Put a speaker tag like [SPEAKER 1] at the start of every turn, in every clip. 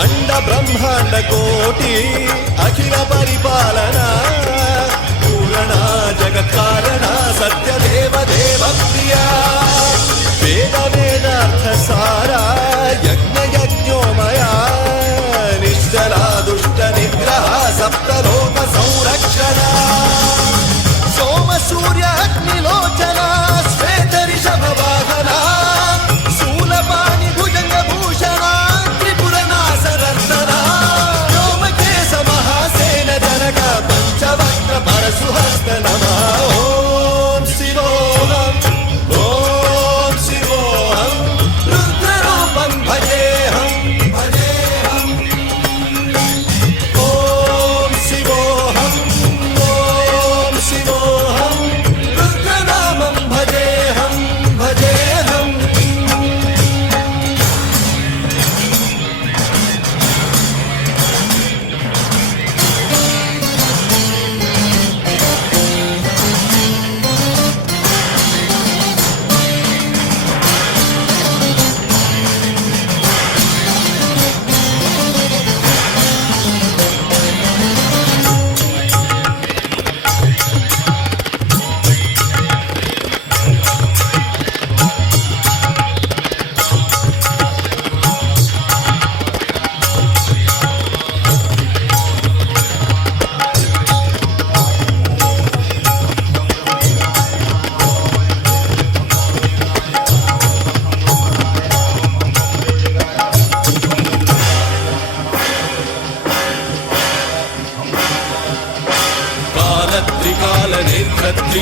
[SPEAKER 1] అండ బ్రహ్మాండ కోటి అఖిల పరిపాలన పూరణ జగత్కారణ సత్యదేవ దేవ ప్రియా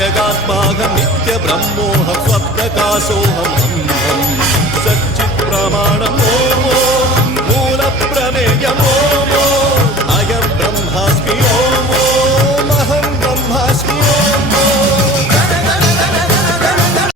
[SPEAKER 1] మంత్రస్వరూప మాత్రం నిష్ప్రపంచాది నిష్కలంకోహం